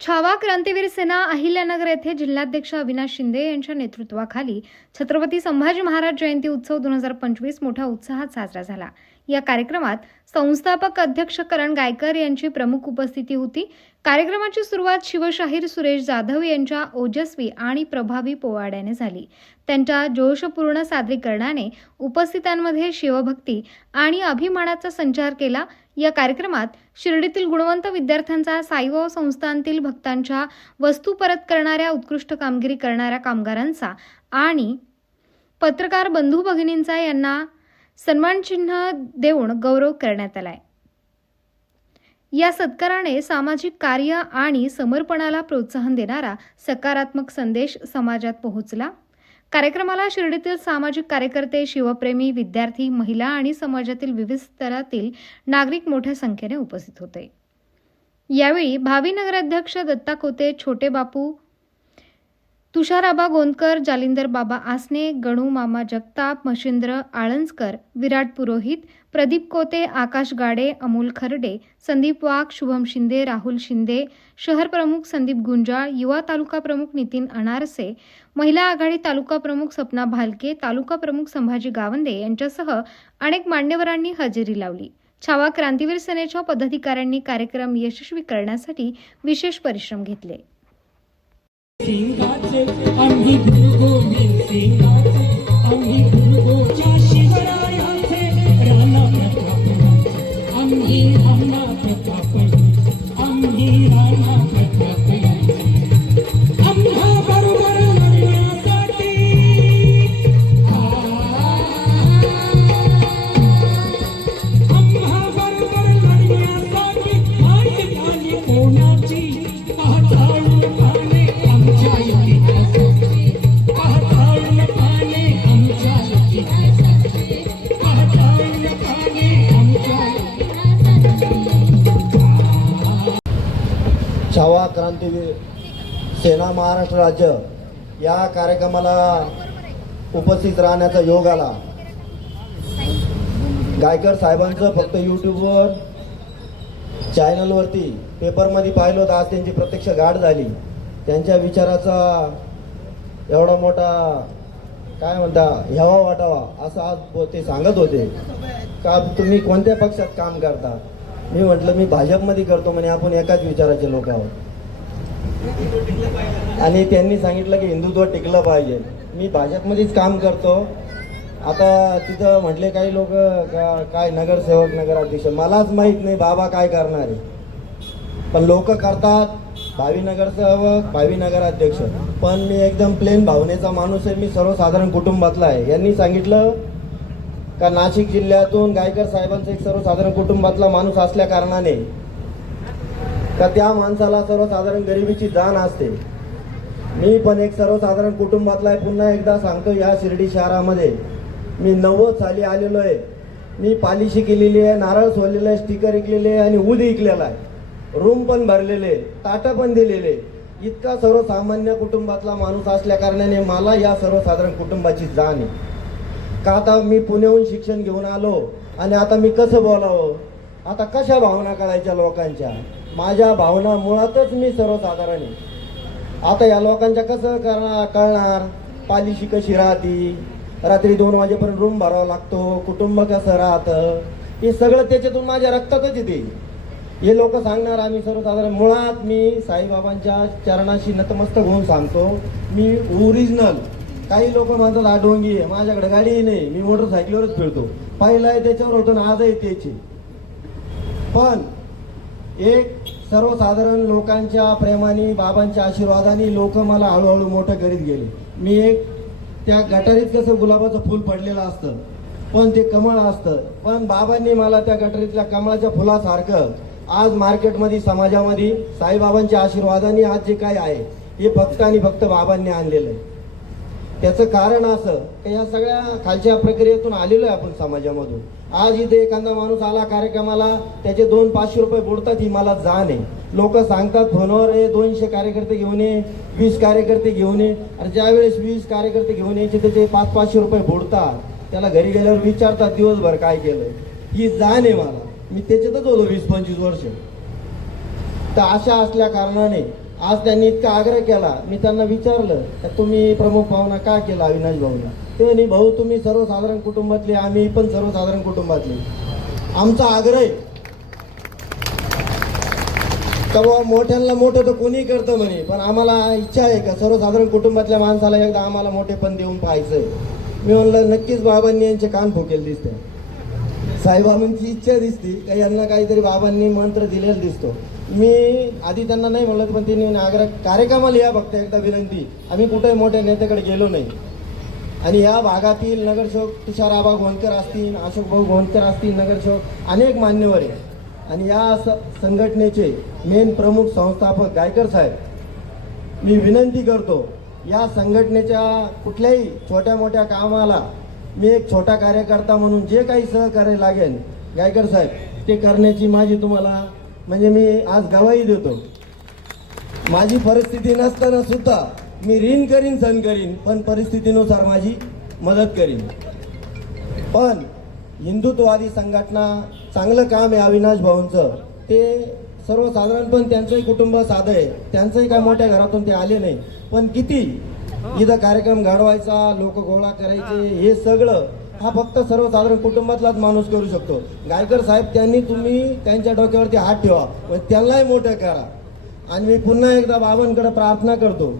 छावा क्रांतीवीर सेना अहिल्यानगर येथे जिल्हाध्यक्ष अविनाश शिंदे यांच्या नेतृत्वाखाली छत्रपती संभाजी महाराज जयंती उत्सव दोन हजार पंचवीस मोठ्या उत्साहात साजरा झाला. या कार्यक्रमात संस्थापक अध्यक्ष करण गायकर यांची प्रमुख उपस्थिती होती. कार्यक्रमाची सुरुवात शिवशाहीर सुरेश जाधव यांच्या ओजस्वी आणि प्रभावी पोवाड्याने झाली. त्यांच्या जोशपूर्ण सादरीकरणाने उपस्थितांमध्ये शिवभक्ती आणि अभिमानाचा संचार केला. या कार्यक्रमात शिर्डीतील गुणवंत विद्यार्थ्यांचा साईबाबा संस्थांतील भक्तांच्या वस्तू परत करणाऱ्या उत्कृष्ट कामगिरी करणाऱ्या कामगारांचा आणि पत्रकार बंधू भगिनींचा यांना सन्मानचिन्ह देऊन गौरव करण्यात आलाय. या सत्काराने सामाजिक कार्य आणि समर्पणाला प्रोत्साहन देणारा सकारात्मक संदेश समाजात पोहोचला. कार्यक्रमाला शिर्डीतील सामाजिक कार्यकर्ते शिवप्रेमी विद्यार्थी महिला आणि समाजातील विविध स्तरातील नागरिक मोठ्या संख्येने उपस्थित होते. यावेळी भावी नगराध्यक्ष दत्ता खोते छोटे बापू तुषाराबा गोंदकर जालिंदर बाबा आसने गणू मामा जगताप मशिंद्र आळंजकर विराट पुरोहित प्रदीप कोते आकाश गाडे अमोल खर्डे संदीप वाघ शुभम शिंदे राहुल शिंदे शहर प्रमुख संदीप गुंजाळ युवा तालुका प्रमुख नितीन अनारसे महिला आघाडी तालुका प्रमुख सपना भालके तालुका प्रमुख संभाजी गावंदे यांच्यासह अनेक मान्यवरांनी हजेरी लावली. छावा क्रांतीवीर सेनेच्या पदाधिकाऱ्यांनी कार्यक्रम यशस्वी करण्यासाठी विशेष परिश्रम घेतले. सिंगाचे आम्ही गुरुगोविंद सिंगाचे आम्ही क्रांतीवीर सेना महाराष्ट्र राज्य या कार्यक्रमाला उपस्थित राहण्याचा योग आला. गायकर साहेबांचं फक्त यूट्यूबवर चॅनलवरती पेपरमध्ये पाहिलं होतं. आज त्यांची प्रत्यक्ष गाठ झाली. त्यांच्या विचाराचा एवढा मोठा काय म्हणता ह्यावा वाटावा असं आज ते सांगत होते. का तुम्ही कोणत्या पक्षात काम करता? मी म्हटलं मी भाजपमध्ये करतो म्हणे. आपण एकाच विचाराचे लोक आहोत. आणि त्यांनी सांगितलं की हिंदुत्व टिकलं पाहिजे. मी भाजपमध्येच काम करतो. आता तिथं म्हटले काही लोक काय नगरसेवक नगराध्यक्ष मलाच माहीत नाही बाबा काय करणार. आहे पण लोक करतात. भावी नगरसेवक भावी नगराध्यक्ष. पण मी एकदम प्लेन भावनेचा माणूस आहे. मी सर्वसाधारण कुटुंबातला आहे. यांनी सांगितलं का नाशिक जिल्ह्यातून गायकर साहेबांचं एक सर्वसाधारण कुटुंबातला माणूस असल्या कारणाने का त्या माणसाला सर्वसाधारण गरिबीची जाण असते. मी पण एक सर्वसाधारण कुटुंबातला आहे. पुन्हा एकदा सांगतो या शिर्डी शहरामध्ये मी नव्वद साली आलेलो आहे. मी पालिशी केलेली आहे नारळ सोडलेलं आहे स्टिकर इकलेले आहे आणि ऊद इकलेला आहे. रूम पण भरलेले ताटं पण दिलेले इतका सर्वसामान्य कुटुंबातला माणूस असल्या कारणाने मला या सर्वसाधारण कुटुंबाची जाण आहे. का आता मी पुण्याहून शिक्षण घेऊन आलो आणि आता मी कसं बोलावं? आता कशा भावना करायच्या लोकांच्या? माझ्या भावना मुळातच मी सर्वसाधारण आहे. आता या लोकांच्या कसं करणार कळणार? पालिशी कशी राहती? रात्री दोन वाजेपर्यंत रूम भरावा लागतो कुटुंब कसं राहतं? हे सगळं त्याच्यातून माझ्या रक्तातच येते. हे लोक सांगणार आम्ही सर्वसाधारण मुळात मी साईबाबांच्या चरणाशी नतमस्तक होऊन सांगतो. मी ओरिजिनल काही लोक म्हणतात आडोंगी आहे माझ्याकडे गाडीही नाही. मी मोटरसायकलवरच फिरतो. पहिला आहे त्याच्यावर होतो ना आजही त्याची पण एक सर्वसाधारण लोकांच्या प्रेमाने बाबांच्या आशीर्वादाने लोक मला हळूहळू मोठं करीत गेले. मी एक त्या गटारीत कसं गुलाबाचं फूल पडलेलं असतं पण ते कमळ असतं पण बाबांनी मला त्या गटारीतल्या कमळाच्या फुलासारखं आज मार्केटमध्ये समाजामध्ये साईबाबांच्या आशीर्वादाने आज जे काय आहे हे फक्त आणि फक्त बाबांनी आणलेलं आहे. त्याचं कारण असं की या सगळ्या खालच्या प्रक्रियेतून आलेलो आहे आपण समाजामधून. आज इथे एखादा माणूस आला कार्यक्रमाला त्याचे दोन पाचशे रुपये बुडतात ही मला जाण आहे. लोक सांगतात फोनवर हे दोनशे कार्यकर्ते घेऊन ये वीस कार्यकर्ते घेऊन ये. आणि ज्यावेळेस वीस कार्यकर्ते घेऊन यायचे त्याचे पाच पाचशे रुपये बुडतात. त्याला घरी गेल्यावर विचारतात दिवसभर काय केलं ही जाण आहे मला. मी त्याच्यातच होतो वीस पंचवीस वर्ष. तर अशा असल्या कारणाने आज त्यांनी इतका आग्रह केला. मी त्यांना विचारलं तर तुम्ही प्रमुख पाहुणा का केला अविनाश भाऊला? ते नाही भाऊ तुम्ही सर्वसाधारण कुटुंबातले आम्ही पण सर्वसाधारण कुटुंबातले. आमचा आग्रह आहे. बाबा मोठ्यांना मोठं तर कोणी करतं म्हणे पण आम्हाला इच्छा आहे का सर्वसाधारण कुटुंबातल्या माणसाला एकदा आम्हाला मोठेपण देऊन पाहायचं मी म्हणलं नक्कीच बाबांनी यांचे कान फुकेल दिसतं साईबाबांची इच्छा दिसती का यांना काहीतरी बाबांनी मंत्र दिलेला दिसतो. मी आधी त्यांना नाही म्हणलं पण त्यांनी आग्रह कार्यक्रमाला या फक्त एकदा विनंती. आम्ही कुठे मोठ्या नेत्याकडे गेलो नाही. आणि या भागातील नगरसेवक तुषार आबा गोंदकर असतील अशोक भाऊ गोंदकर असतील नगरसेवक अनेक मान्यवर आहे आणि या संघटनेचे मेन प्रमुख संस्थापक गायकर साहेब मी विनंती करतो या संघटनेच्या कुठल्याही छोट्या मोठ्या कामाला मी एक छोटा कार्यकर्ता म्हणून जे काही सहकार्य लागेल गायकर साहेब ते करण्याची माझी तुम्हाला म्हणजे मी आज गवाही देतो. माझी परिस्थिती नसताना सुद्धा मी ऋण करीन सण करीन पण परिस्थितीनुसार माझी मदत करीन. पण हिंदुत्ववादी संघटना चांगलं काम आहे अविनाश भाऊंचं. ते सर्वसाधारणपण त्यांचंही कुटुंब साधं आहे. त्यांचंही काय मोठ्या घरातून ते आले नाही. पण किती इथं कार्यक्रम घडवायचा लोक गोळा करायचे हे सगळं हा फक्त सर्वसाधारण कुटुंबातलाच माणूस करू शकतो. गायकर साहेब त्यांनी तुम्ही त्यांच्या डोक्यावरती हात ठेवा. त्यांनाही मोठं करा. आणि मी पुन्हा एकदा बाबांकडे प्रार्थना करतो.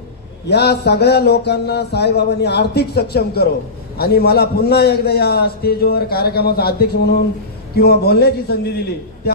या सगळ्या लोकांना साईबाबांनी आर्थिक सक्षम करो. आणि मला पुन्हा एकदा या स्टेजवर कार्यक्रमाचा अध्यक्ष म्हणून किंवा बोलण्याची संधी दिली. त्या